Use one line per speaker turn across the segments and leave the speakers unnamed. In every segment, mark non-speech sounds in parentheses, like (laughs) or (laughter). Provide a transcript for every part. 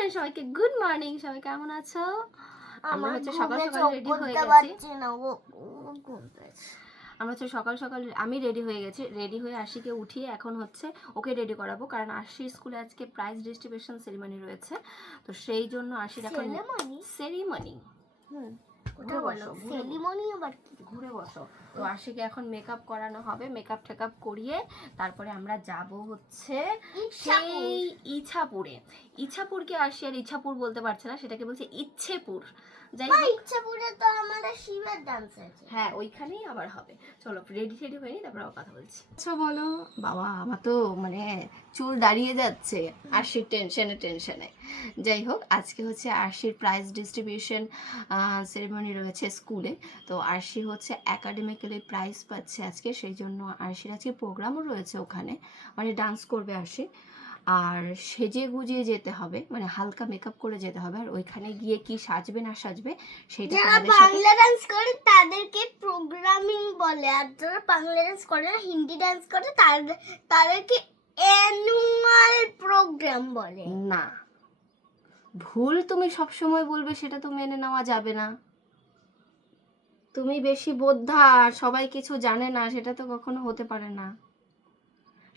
Friend সবাইকে good morning সবাই কেমন আছো? আমরা হচ্ছে সকাল সকাল রেডি হয়ে গেছি। আমরা হচ্ছে সকাল সকাল আমি রেডি হয়ে গেছি। রেডি হয়ে আশিকে উঠিয়ে এখন হচ্ছে ওকে রেডি করাবো কারণ আশির স্কুলে আজকে প্রাইজ ডিস্ট্রিবিউশন সেরিমনি রয়েছে। তো সেই জন্য আশির এখন? সেরিমনি
হুম
ঘুরে বসো, ঘুরে বসো। তো আশিকে এখন মেকআপ করানো হবে মেকআপ টেকআপ করিয়ে তারপরে আমরা যাব হচ্ছে সেই ইছাপুরে। ইছাপুরকে আসি আর ইছাপুর বলতে পারছে না সেটাকে বলছে ইচ্ছেপুর। যাই
ইচ্ছাপুরে তো আমাদের শিবের ডান্স আছে।
হ্যাঁ ওইখানেই আবার হবে। চলো রেডি টেডি হয়ে নি তারপর কথা বলছি। আচ্ছা বলো। বাবা আমার তো মানে চুল দাঁড়িয়ে যাচ্ছে আশির টেনশনে টেনশনে যাই হোক আজকে হচ্ছে আশির প্রাইজ ডিস্ট্রিবিউশন সেরেমনি রয়েছে স্কুলে তো আরশি হচ্ছে একাডেমিক্যালি প্রাইজ পাচ্ছে আজকে সেই জন্য আরশির আজকে প্রোগ্রামও রয়েছে ওখানে। মানে ডান্স করবে আরশি। আর সেজে গুজিয়ে যেতে হবে মানে হালকা মেকআপ করে যেতে হবে। আর ওইখানে গিয়ে কি সাজবে না সাজবে সেটা
যারা বাংলা ডান্স করে তাদেরকে প্রোগ্রামিং বলে। আর যারা বাংলা ডান্স করে না হিন্দি ডান্স করে তাদের তাদেরকে অ্যানুয়াল প্রোগ্রাম বলে।
না। ভুল তুমি সব সময় বলবে সেটা তো মেনে নেওয়া যাবে না। তুমি বেশি বোদ্ধা আর সবাই কিছু জানে না, সেটা তো কখনো হতে পারে না।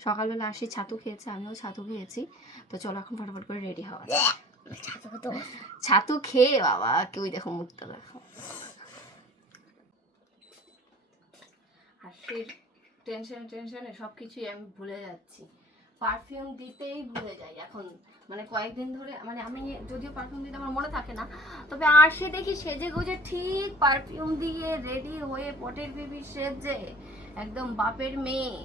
সকালবেলা আসি, ছাতু খেয়েছে, আমিও ছাতু খেয়েছি। তো চলো এখন ফটাফট করে রেডি হওয়া ছাতু খেয়ে বাবা কেউ দেখো মুখটা দেখো। টেনশনে টেনশনে সব কিছুই আমি ভুলে যাচ্ছি। পারফিউম দিতেই ভুলে যাই এখন। মানে কয়েকদিন ধরে মানে আমি যদিও পারফিউম দিতে আমার মনে থাকে না, তবে আর সে দেখি সেজে গুজে ঠিক পারফিউম দিয়ে রেডি হয়ে পটের বিবি সেজে একদম বাপের মেয়ে।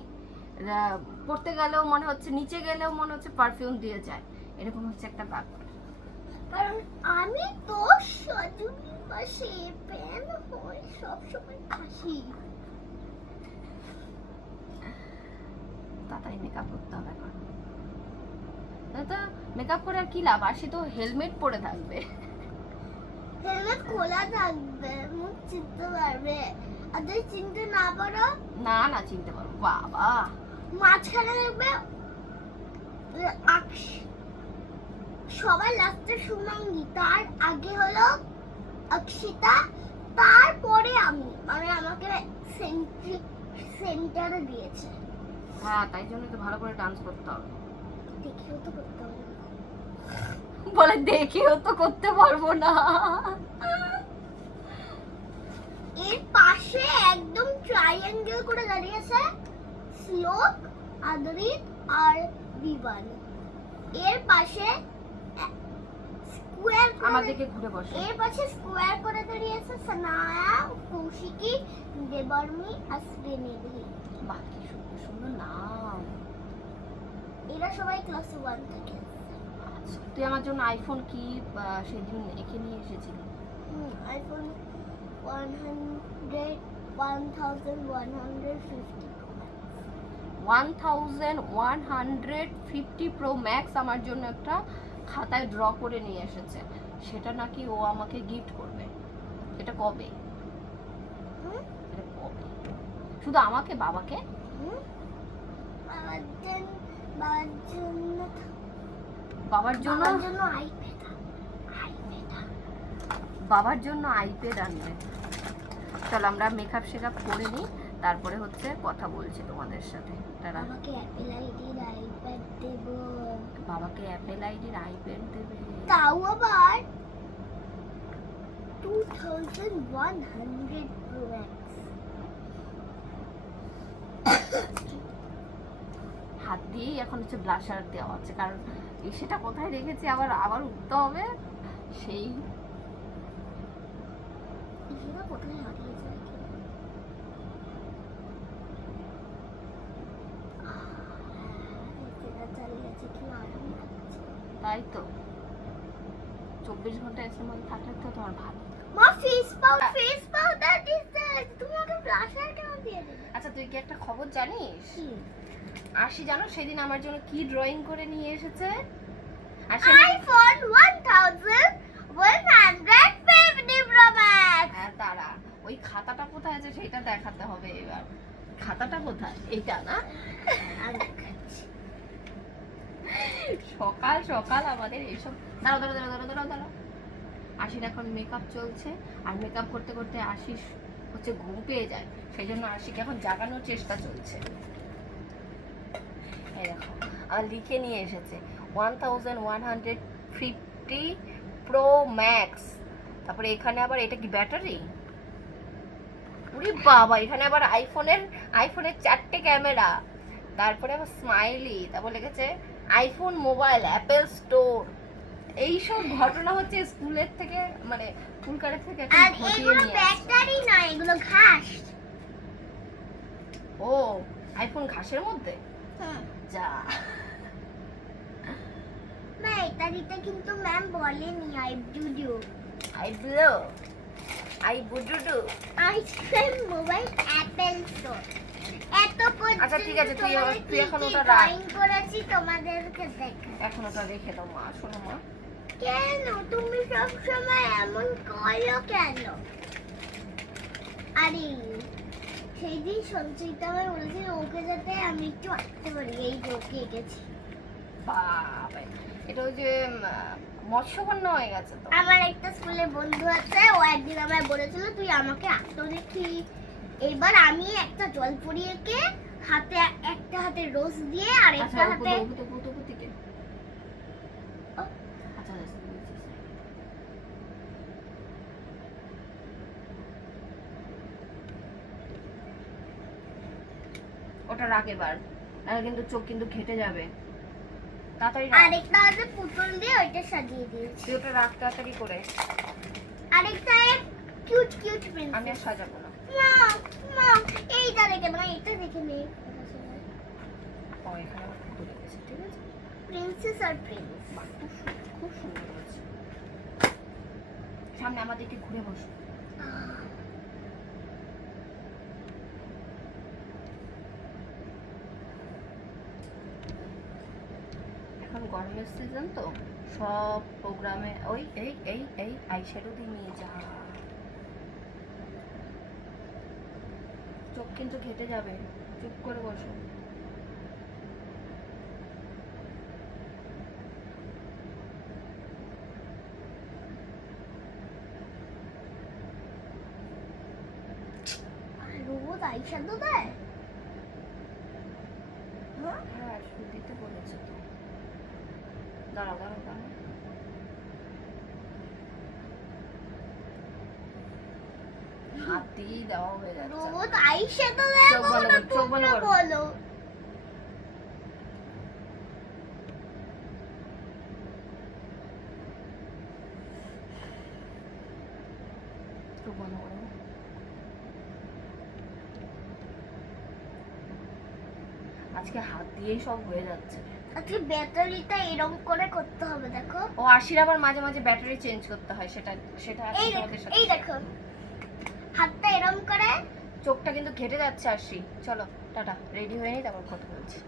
পড়তে গেলেও মনে হচ্ছে, নিচে গেলেও মনে হচ্ছে পারফিউম দিয়ে যায়। এরকম হচ্ছে একটা ব্যাপার।
কারণ আমি তো সজনী পাশে প্যান হয়ে সবসময় খাসি
তাড়াতাড়ি মেকআপ করতে হবে এখন। তো মেকআপ করে আর কি লাভ? আসি তো হেলমেট পরে থাকবে।
হেলমেট খোলা থাকবে মুখ চিনতে পারবে। আর যদি চিনতে না পারো?
না না চিনতে পারব। বাবা।
মাঝখানে দেখবে সবার লাস্টে সুমাঙ্গি তার আগে হলো অক্ষিতা তারপরে আমি। মানে আমাকে সেন্টারে দিয়েছে।
হ্যাঁ তাই জন্য তো ভালো করে ডান্স করতে হবে।
দেখেও তো করতে হবে
বলে দেখেও তো করতে পারব না।
এর পাশে একদম ট্রায়াঙ্গেল করে দাঁড়িয়েছে শ্লোক আদরিত আর বিবান। এর পাশে স্কোয়ার
আমার দিকে ঘুরে বসে।
এর পাশে স্কোয়ার করে দাঁড়িয়েছে সানায়া কৌশিকী দেবর্মী আর শ্রীনিধি।
বাহ কি সুন্দর সুন্দর নাম
সবাই ক্লাস ওয়ান থেকে
তুই আমার জন্য আইফোন কি সেদিন এঁকে নিয়ে এসেছিলি?
IPhone one hundred one thousand one hundred fifty
one thousand one hundred fifty pro max আমার জন্য একটা খাতায় ড্র করে নিয়ে এসেছে। সেটা নাকি ও আমাকে গিফট করবে। এটা কবে? শুধু আমাকে বাবাকে?
বাবার জন্য? জন্য আইপ্যাড
বাবার জন্য আইপ্যাড আনবে। চলো আমরা মেকআপ শেকআপ করে নিই তারপরে হচ্ছে কথা বলছি তোমাদের সাথে। তারা
আমাকে অ্যাপেল আইডির আইপ্যাড দেব।
বাবাকে অ্যাপেল আইডির আইপ্যাড দেবে।
তাও আবার two thousand one hundred pro max
হাত দিয়েই এখন হচ্ছে ব্লাশার দেওয়া হচ্ছে। কারণ সেটা কোথায় রেখেছি? আবার আবার উঠতে হবে। সেই
লাগছে।
তাই তো। চব্বিশ ঘণ্টা এসের মধ্যে থাকলে তো তোমার ভালো।
মা ফেস পাউডার ফেস পাউডার দিতে তুমি আমাকে ব্লাশার কেন দিয়ে দিলে?
আচ্ছা তুই কি একটা খবর জানিস? আশি জানো? সেদিন আমার জন্য কি ড্রয়িং করে নিয়ে এসেছে?
আইফোন 1150 প্রো ম্যাক্স
হ্যাঁ তারা ওই খাতাটা কোথায় আছে সেটা দেখাতে হবে এবার। খাতাটা কোথায়? এইটা না? সকাল সকাল আমাদের এইসব দাঁড়াও দাঁড়াও দাঁড়াও দাঁড়াও দাঁড়াও দাঁড়াও। আশির এখন মেকআপ চলছে। আর মেকআপ করতে করতে আশিস হচ্ছে ঘুম পেয়ে যায়। সেই জন্য আশিকে এখন জাগানোর চেষ্টা চলছে। এই আর লিখে নিয়ে এসেছে one thousand one hundred fifty pro max তারপরে এখানে আবার এটা কি ব্যাটারি? উরে বাবা এখানে আবার আইফোনের আইফোনের চারটে ক্যামেরা। তারপরে আবার স্মাইলি তারপর লিখেছে আইফোন মোবাইল অ্যাপেল স্টোর এইসব ঘটনা হচ্ছে স্কুলের থেকে মানে স্কুলকারের থেকে
আর এগুলো ব্যাটারি নয় এগুলো ঘাস।
ও আইফোন ঘাসের মধ্যে? যা (laughs)
না এটা দিতে কিন্তু ম্যাম বলেনি আই ডুডু
I blow I বুডুডু
ice cream mobile Apple store এত
আচ্ছা, ঠিক আছে, তুই তুই এখন ওটা রাখ।
করেছি তোমাদেরকে দেখ
এখন ওটা রেখে দাও মা। শোনো মা।
কেন? তুমি সব সময় এমন করো কেন? আরে সেই দিন সঞ্চয়িতা আমায় বলেছিল ওকে যাতে আমি একটু আঁকতে পারি। এই যে ওকে এঁকেছি।
বাবা এটা ওই যে মৎস্যকন্যা হয়ে গেছে তো।
আমার একটা স্কুলে বন্ধু আছে ও একদিন আমায় বলেছিল তুই আমাকে আঁকতে দেখি। এবার আমি একটা জল পরিয়েকে হাতে একটা হাতে রোজ দিয়ে আর
আচ্ছা
একটা
ও
হাতে
কোথাও কোথাও কোথাও কোথাও থেকে?
ও।
আচ্ছা আচ্ছা, বুঝেছি। ওটা রাখ এবার নাহলে কিন্তু চোখ কিন্তু ঘেটে যাবে। তাড়াতাড়ি
আরেকটা হাতে পুতুল দিয়ে ওইটা সাজিয়ে দিয়েছি।
তুই ওটা রাখ তাড়াতাড়ি করে।
আরেকটা কিউট কিউট
আমি আর সাজাবো না।
মা মা এইটা দেখে না এটা দেখে নে।
ও এখানে ঠিক আছে?
প্রিন্সেস আর প্রিন্স
খুব সুন্দর হয়েছে। সামনে আমাদেরকে ঘুরে বসো এখন গরমের সিজন তো সব প্রোগ্রামে ওই, এই এই এই আইশ্যাডো দিয়ে নিয়ে যা। চোখ কিন্তু ঘেটে যাবে। চুপ করে বসো।
রোজ আইশ্যাডো দেয় হ্যাঁ
হ্যাঁ শুধু দিতে বলেছে তো দাঁড়াও দাঁড়াও দাঁড়াও হাত দেওয়া হয়ে যাচ্ছে।
বলো
চোখ বন্ধ করো আজকে হাত দিয়েই সব হয়ে যাচ্ছে।
আজকে ব্যাটারিটা এরকম করে করতে হবে দেখো।
ও আশির আবার মাঝে মাঝে ব্যাটারি চেঞ্জ করতে হয় সেটা সেটা
এই দেখো এই দেখো। হাতটা এরকম করে।
চোখটা কিন্তু ঘেটে যাচ্ছে আশি চলো টাটা। রেডি হয়ে নি তারপর কথা বলছি।